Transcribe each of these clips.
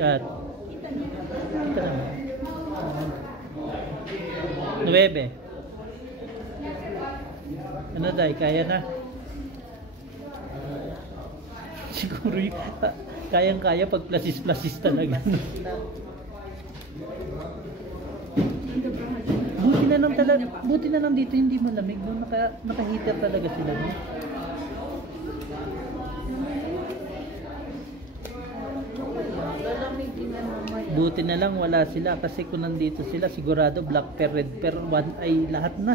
Kat. Kita naman. 9. Ano dahil? Kaya na? Siguro kayang-kaya pag plasis-plasis talaga. Buti na lang dito hindi malamig. No? Naka-heater talaga sila. No? Buti na lang wala sila kasi kung nandito sila sigurado black per red per one ay lahat na.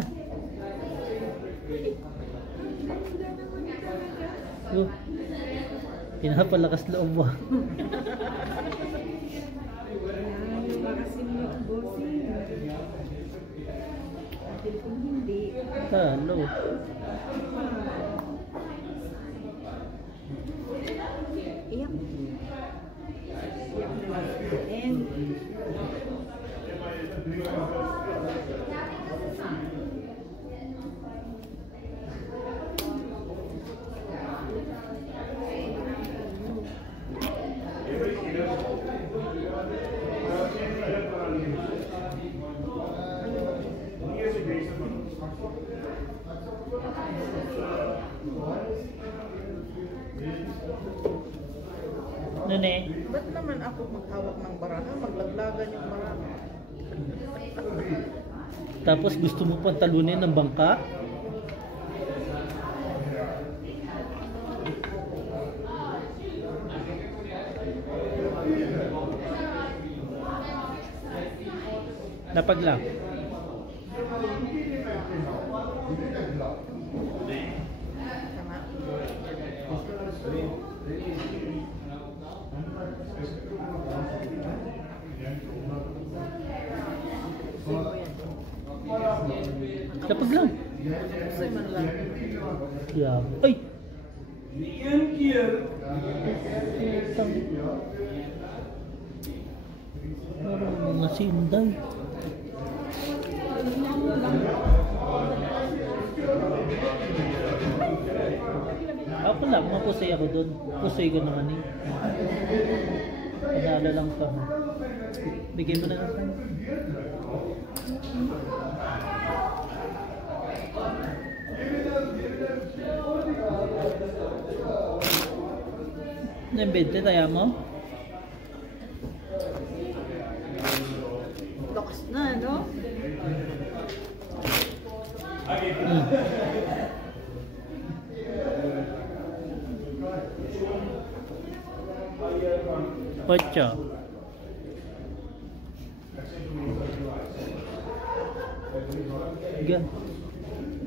Pinapalakas loob mo. Hello. Iyak. Nene. Ba't naman ako maghawak ng baraha? Maglaglagan yung baraha. Tapos gusto mo pang talunin ng bangka? Lapag lang. Lapag lang. Yeah. Ay! Parang mga sinday. Ako lang, mapusay ako doon. Pusay ko naman eh. Panalo lang pa. Bigyan mo na lang sa'yo. Nembente tayo mo? Lakas na, no? Ocho. Gan.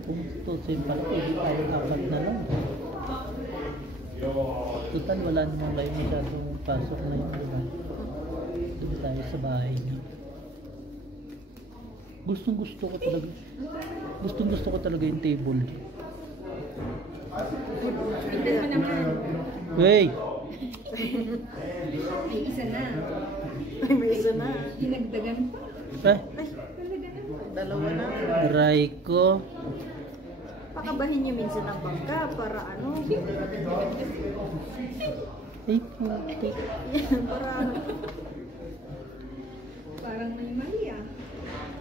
Kung tutusin pala, hindi tayo apat na lang. Total, wala namang kayo masyadong pasok na yun. Doon tayo sa bahay niyo. Gustong gusto ko talaga yung table. Hey! May isa na. Ay, may isa na. Dinagdagan pa. Eh, Dalawa na. aray ko. Pakabahin niyo minsan ng bangka para ano. Ay, puti. Para Parang may mali ah.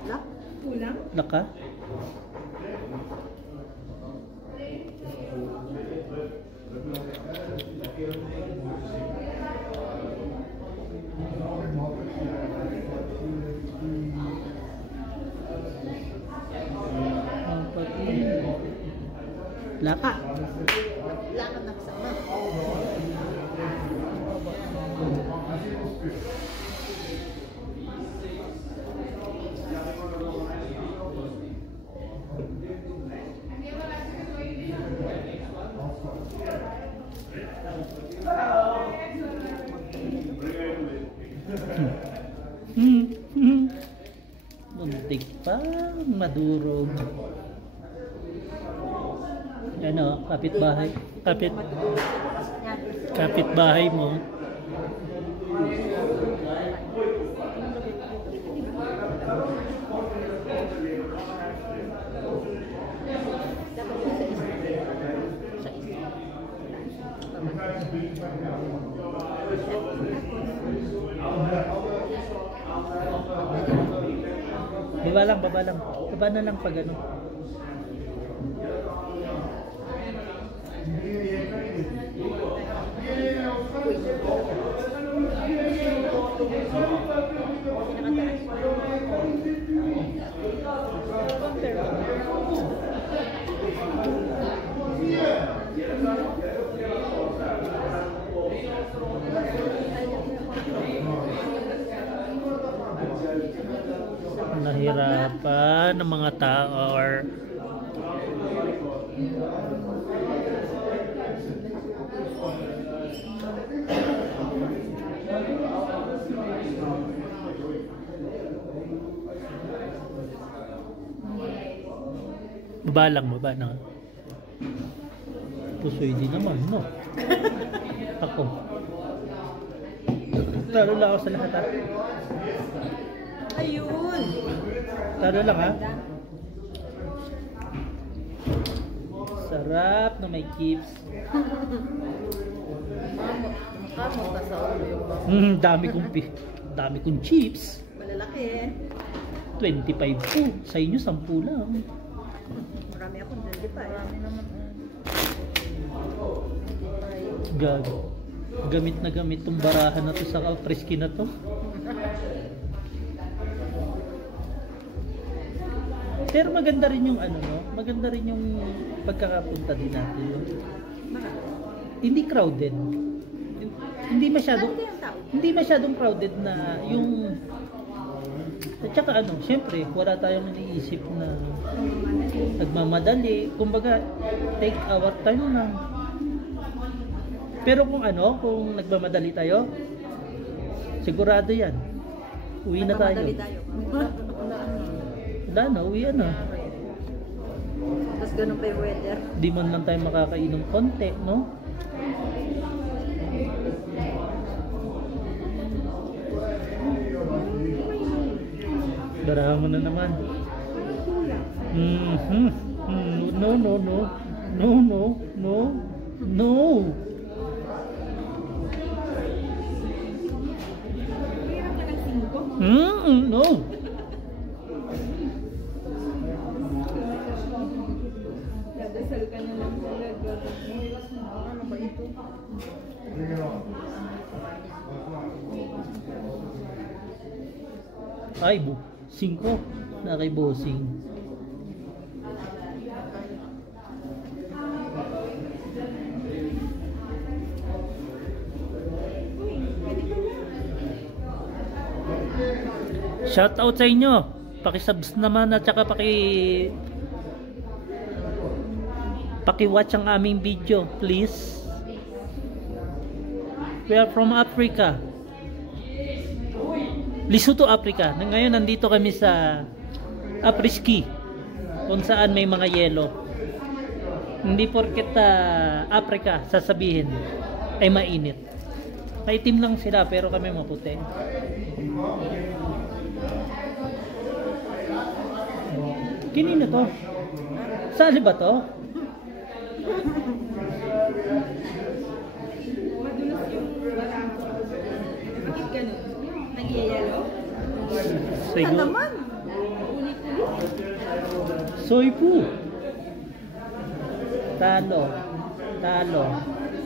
lak. Kulang. Laka? Laka. Lakad na kasama. Muntik pa, madurog. Ano, kapitbahay mo. Baba lang, baba lang. Baba na lang pag ano. Nahirapan ng mga tao or baba lang, baba na. Pusoy din naman, no? Ako. Talo lang ako sa lahat, ha? Ayun. Talo lang, ha? Sarap na may chips. Kamot ka sa ulo yung mga Dami kong chips. Malalaki. 25 po. Sa inyo, 10 lang. Marami akong hindi pa. marami naman. Gago. Gamit na gamit tong barahan na to sa Frisky na to. Pero maganda rin yung ano, no? Maganda rin yung pagkakapunta din natin, no? Hindi crowded. Hindi masyadong Ano yung tao? hindi masyadong crowded na yung at saka ano, syempre wala tayong iniisip na nagmamadali. Kumbaga, take our time lang. Pero kung ano, kung nagmamadali tayo, sigurado yan. Uwi na tayo. Nagmamadali tayo. Wala na, uwi na. Tapos ganun pa yung weather. Di man lang tayo makakainom konti, no? Darahan mo na naman. No, no, no. No, no, no. No. Hirap ka ng 5. No. Dadasal ka na lang talaga. Ano ba ito? Ay, 5 na kay bossing. Shout out sa inyo. Paki-subs naman at saka paki-watch ang aming video, please. We are from Africa. Lesotho, Africa. Ngayon nandito kami sa Frisky, kung saan may mga yelo. Hindi porket Africa sasabihin ay mainit. Maitim lang sila pero kami maputi. Kinino to? Sali ba to? Madulas yung barang. Bakit ganun? Nagyayalo? Sigo. Naman! Ulit-ulit. Soy po. Talo. Talo.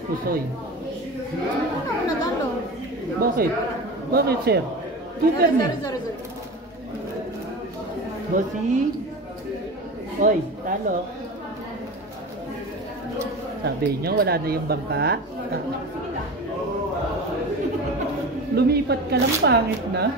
Pusoy. Ano na talo? Bakit? Bakit, sir? Kita Sorry, niya. sorry. Bossy. Oy, talo. Sabi niyo, wala na yung bangka? Lumipat ka lang, pangit na.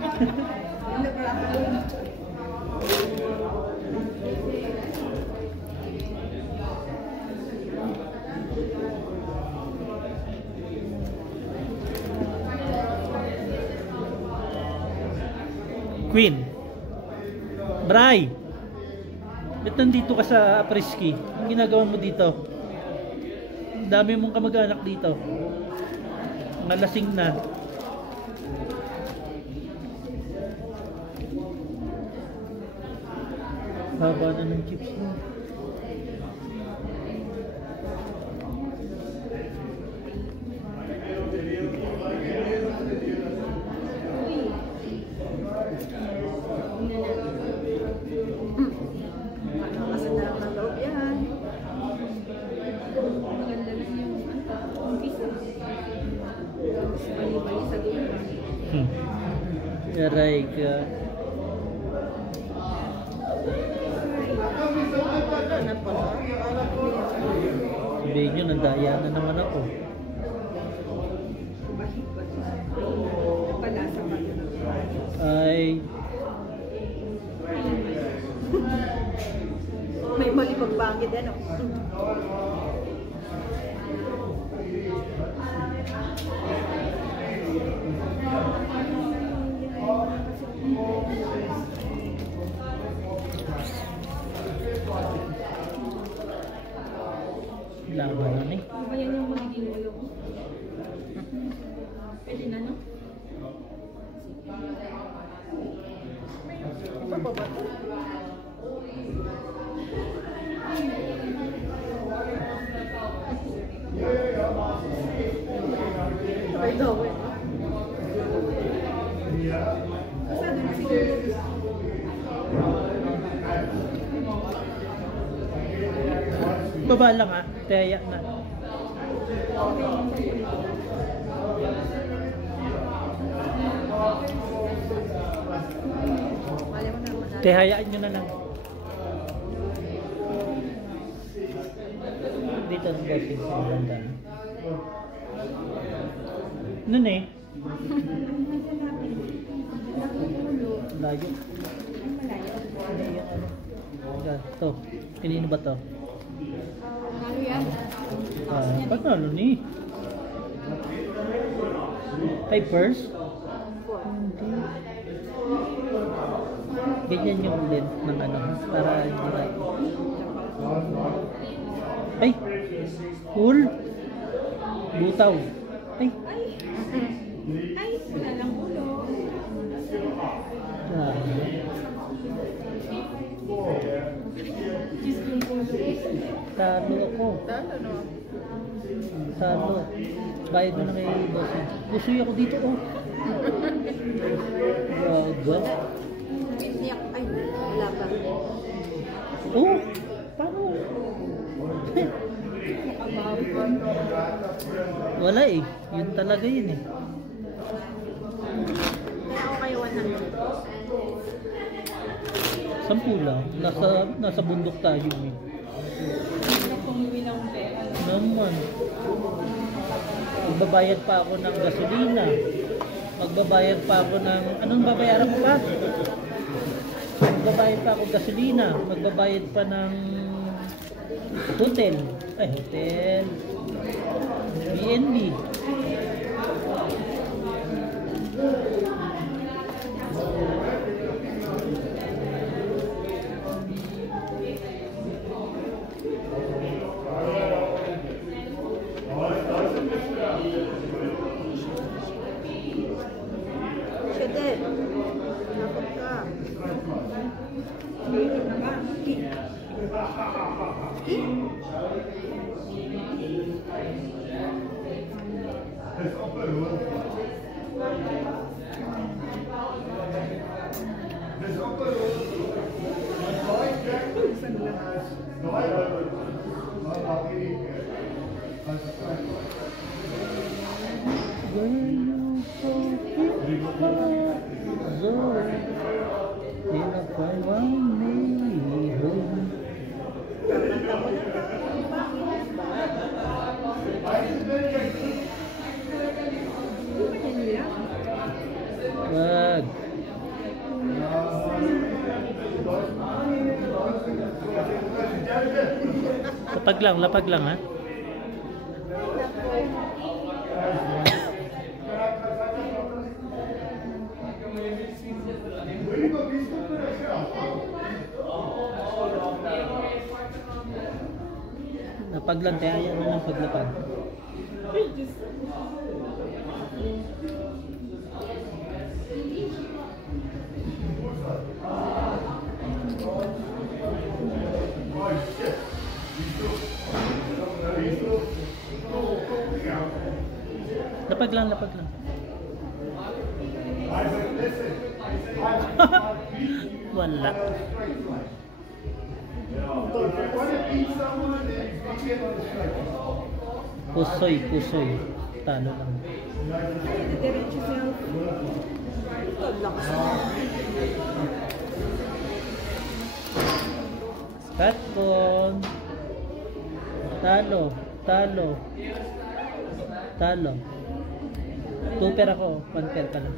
Queen. Bray. Ba't nandito ka sa Frisky? Ang ginagawa mo dito? Ang dami mong kamag-anak dito. Nalasing na. Haba na ng chips mo. Aray ka. Wala na pala. Alam ko yan. Sabihin nyo, nandaya na naman ako. Palasa pa. Ay, May mali pagbangit ano. laban na ni. Ano ba yan yung magiging ulo ko? Pwede na, no? Ito pa ba? Ay, daw eh. Kasado na siguro. Baba lang ah, taya na. Mali mo na, manalo. Tehayaan nyo na lang. Dito ang bossing sa banda. Nun eh. Layo. Hindi yung ano. Yan, to. Kanino ba to? Manalo yan. Panalo ni. Ay, first? Hindi. Ganyan yung length ng ano, para hindi na. Ay! Cool! Butaw! Ay! Ay, wala lang ulo. Ah. Just yung ulo. Talo ako. Dalo no. Talo. Bayad mo na kay boss. Gustoy ako dito oh. Gaga. Niyak. Ay, wala pa. Oh! Paano? Nakababon. Wala eh. Yun talaga yun eh. Kaya ako kayo 100. 10 lang. Nasa bundok tayo eh. Hindi pumuwi ng pera. Naman. Magbabayad pa ako ng gasolina. Magbabayad pa ako ng... Anong babayaran ko pa? Magbabayad pa ako gasolina. Magbabayad pa ng hotel. Ay, hotel. B&B. Shede. Dapat ka. Wag. Lapag lang ha. Lapag lang, kaya yan na ng paglapag. Lapag lang. Wala. Pusoy. Talo lang. Diretso siya. Ito, lakas mo. Katpon. Talo. Talo. Talo. 2 pair ako. 1 pair ka lang.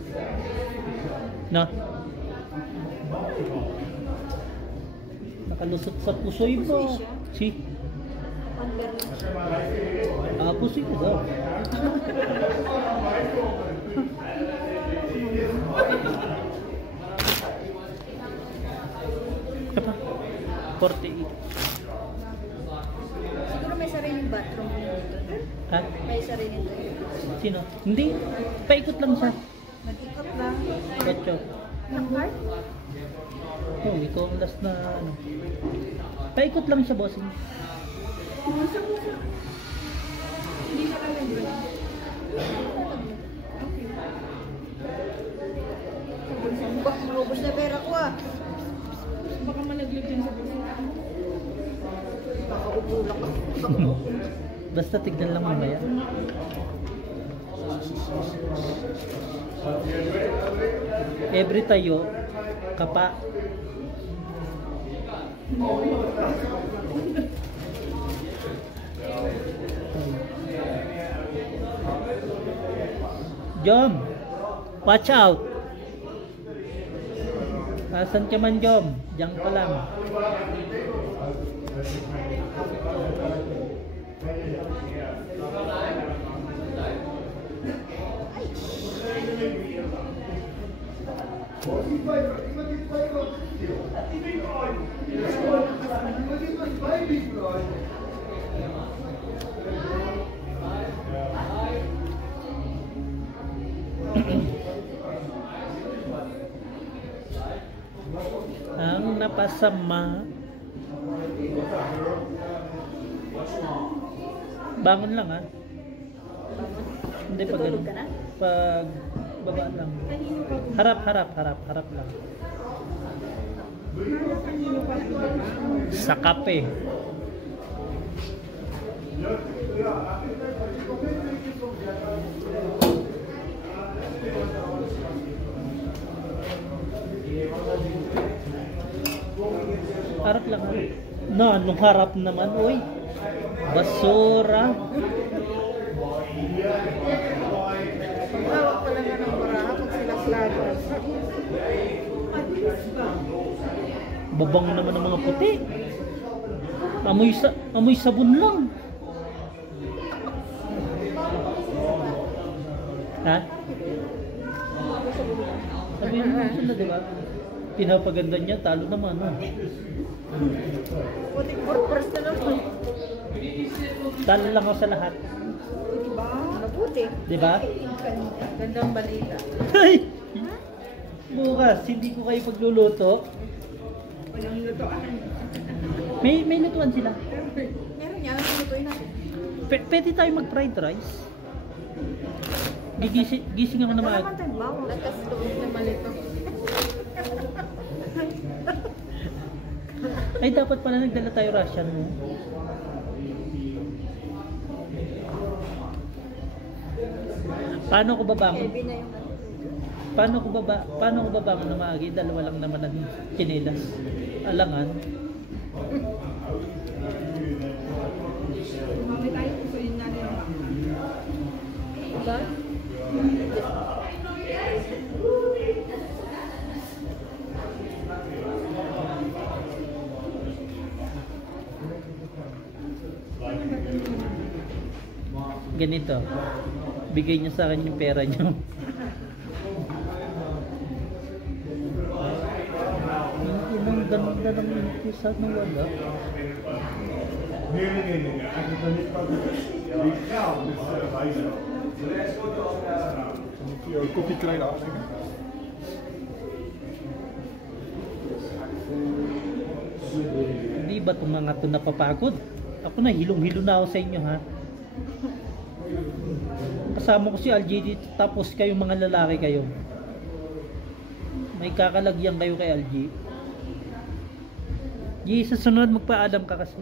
No? Nakalusot sa pusoy mo. Si. Under lang siya. Ah, pusoy ko daw. Apa? 48. Siguro may sariling bathroom dito. Ha? May sariling toilet. Sino? Hindi. Paikot lang siya. Nag-ikot lang. Kotso. Ng heart? Oh, ikaw ang last na ano. Paikot lang siya, bossing. Hindi na kami doon. Baka maubos na pera ko ah. Baka malaglag dyan sa bulsa. Nakaupo lang ako. Basta tignan lang mamaya. Every tayo, kapa. Jom, watch out. Asan ka man, Jom? Diyan pa lang. Ang napasama. Bangon lang ha. Hindi pag Tutulog ka na? pag baba lang. Kanino pa? Harap lang. Kanino pa? Sa kape. Harap lang. No, anong harap naman, uy? Basura. Hawak pala nga ng baraha pag silaslagan. Babang naman ng mga puti. Amoy sabon lang. Ha? Sabi mo na, di ba? Pinapaganda niya, talo naman. Ha? Puting purpose na naman. Talo lang ako sa lahat. Diba? Mabuti. Di ba? Gandang balita. Ay! Bukas, hindi ko kayo pagluluto. Walang lutoan. May lutuan sila. Meron niya, ano lutuin natin? Pwede tayo mag-fried rice. Gising ako na Wala maaga. naman tayong bawang. Lakas loob na malito. Ay, dapat pala nagdala tayo Russian mo. Paano ko babangon? Heavy na yung ano. Paano ko babangon na maaga? Dalawa lang naman ang chinelas. Alangan. Mami tayo, pusuin natin ang Diba? Ganito. Bigay niyo sa akin yung pera niyo. Ang ganda ng umpisa na wala. Kopie klein afleggen. Hindi ba itong mga ito napapagod? Ako na, hilong-hilo na ako sa inyo ha. Kasama ko si LG dito, tapos kayong mga lalaki kayo. May kakalagyan kayo kay LG. G, sa sunod magpaalam ka kasi.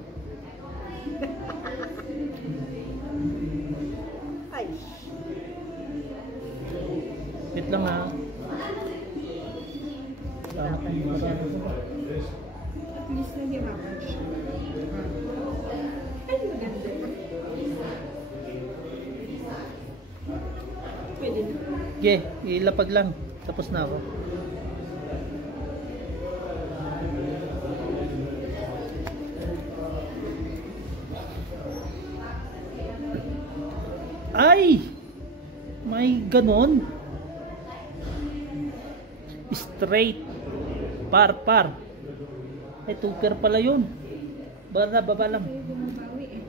Ay. Wait lang ha. At least nahirapan siya. Ay, maganda. Pwede na. Sige, ilapag lang. Tapos na ako. Ay! May ganon. Straight. Par. Ay, tuker pala yun. Baba lang. Ay, bumabawi eh.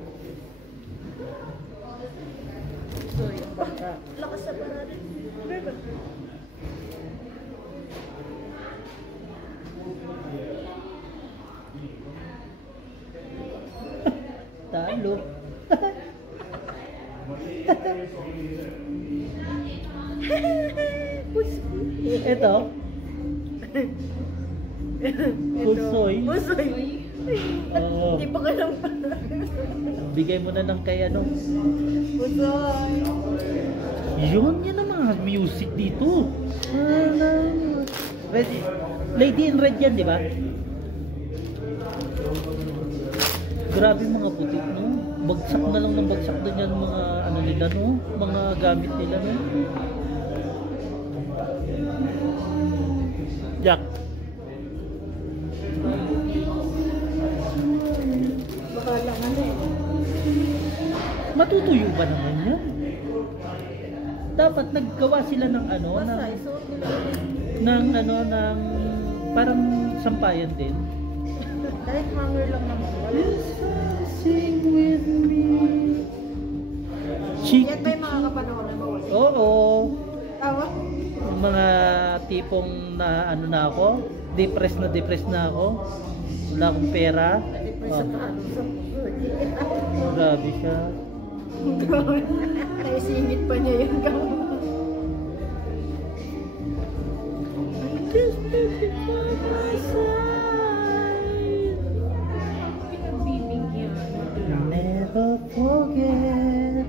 So, yung bangka. Lakas sa parada. Perfect. Talo. Ito. Pusoy. Pusoy. Oo. Hindi pa ka lang Bigay mo na ng kay ano. Pusoy. Yun, yan ang mga music dito. Red, Lady in Red yan, di ba? Grabe mga putik, no? Bagsak na lang ng bagsak doon yan mga ano nila, no? Mga gamit nila, no? Jack. Baka lang ano eh. Matutuyo ba naman yan? Dapat naggawa sila ng ano, Basta, isuot nila ulit. ng parang sampayan din. Kahit hanger lang naman. Sing with me. Chic. Yan ba yung mga kapanahon na mawala? Oo. Tawa? Yung mga tipong na ano na ako, depressed na ako. Wala akong pera. Depressed sa paano sa Grabe siya. naisingit pa niya yung gawin. Just looking for my side. Pinagbibigyan. Never forget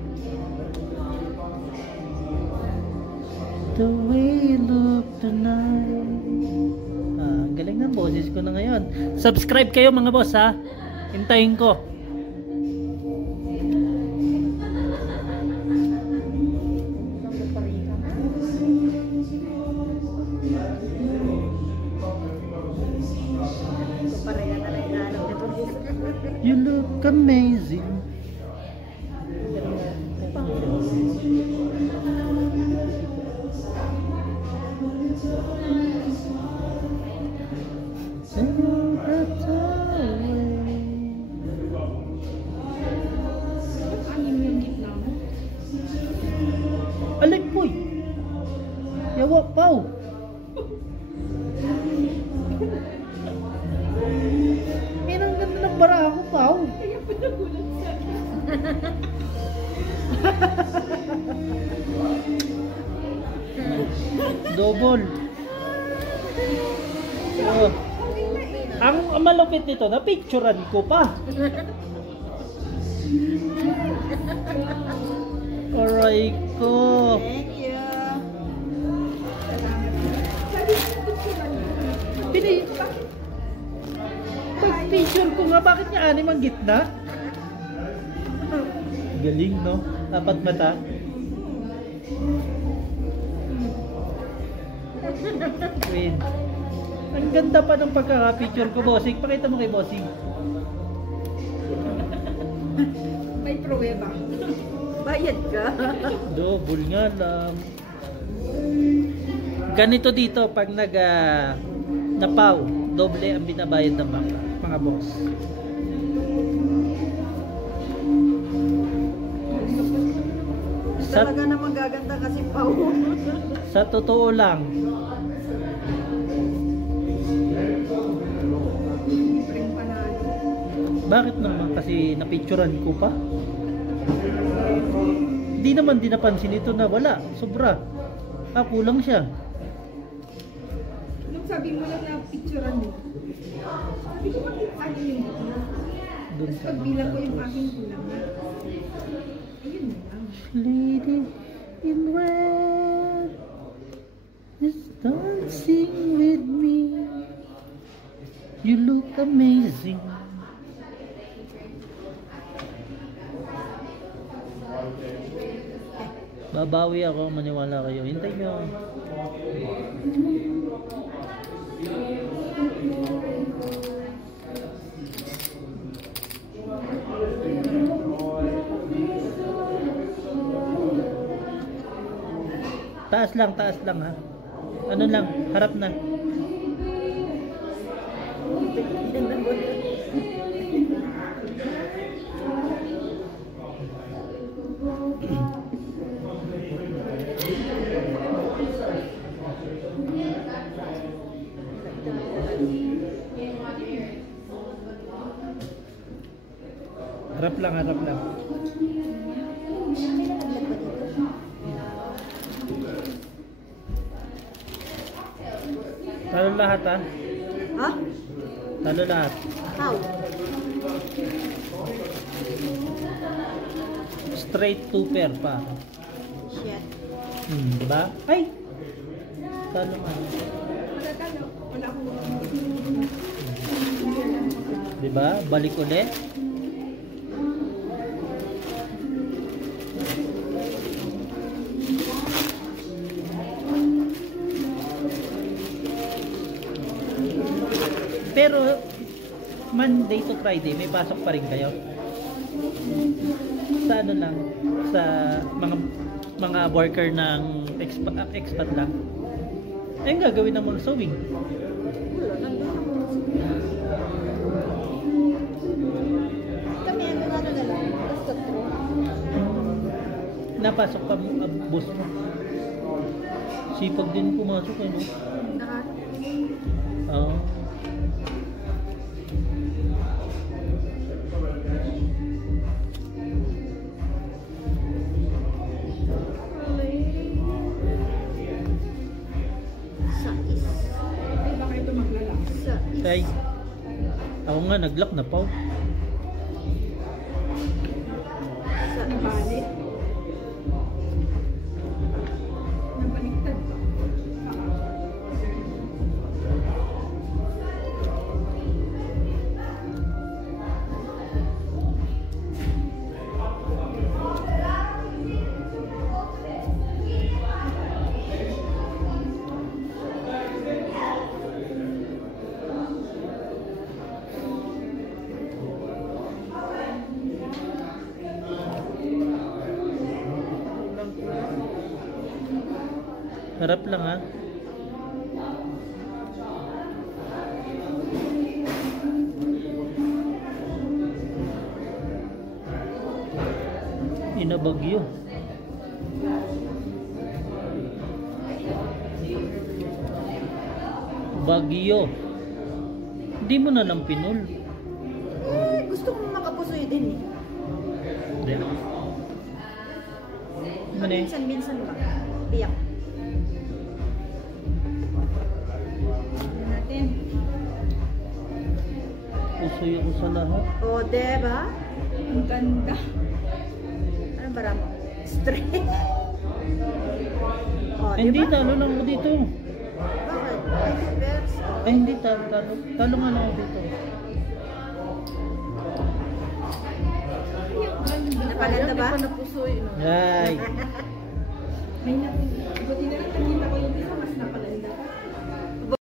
the way you look tonight. Galing ng boses ko na ngayon. Subscribe kayo mga boss ha. Hintayin ko. You look amazing. Anim yung gitna mo. Alay boy. Yawa pau. Ang ganda ng bara ako pau. Kaya pa nagulat sa Double. Oh. Ang malupit nito, na-picturean ko pa. Aray ko. Thank you. Pili. Pag-picture ko nga, bakit niya anim ang gitna? Galing, no? Apat mata. Wait. Ang ganda pa ng pagkaka-picture ko, bossing. Pakita mo kay bossing. May pruweba. Bayad ka. Double nga lang. Ganito dito pag napaw, doble ang binabayad ng bangka, mga boss. Talaga namang gaganda kasi pao. Sa totoo lang, Pring panalo. bakit naman kasi napicturan ko pa? Di naman dinapansin ito na wala, sobra. Kulang siya. Nung sabi mo lang na picturean mo, sabi ko bakit ano yung gitna? Doon Tapos ka. pagbilang ko yung aking kulang na. Ayun na lang. Lady in red is dancing with me. You look amazing. Babawi ako, maniwala kayo. Hintay nyo. Taas lang ha. Ano lang, harap na. Harap lang, harap lang. Talo lahat ha? Ha? Talo lahat. How? Straight to pair pa. Shit. Diba? Ay! Talo ka. Wala akong... Diba? Balik ulit. Pero Monday to Friday may pasok pa rin kayo. Sa ano lang, sa mga worker ng expat lang. Eh gagawin ng mga sewing. Kami ano na lang. Basta true. Napasok pa boss mo. Sipag din pumasok eh no? Oo. Ay, ako nga nag-lock na pa. Nabalik. Nabaliktad pa. Harap lang ha. Inabagyo. Bagyo. Hindi mo na lang pinul. Gusto kong makapusoy din eh. Hindi. Ano eh? Minsan ba? Biyak. Natin. Pusoy ako sa lahat. O, diba? Ang ganda. Ano ba ramo? Straight. O, Hindi, diba? talo lang ako dito. Bakit? Reverse. Ay, hindi, talo nga lang ako dito. Napaganda ba? Napusoy. No? Ay. May buti na lang nakita ko yung isa.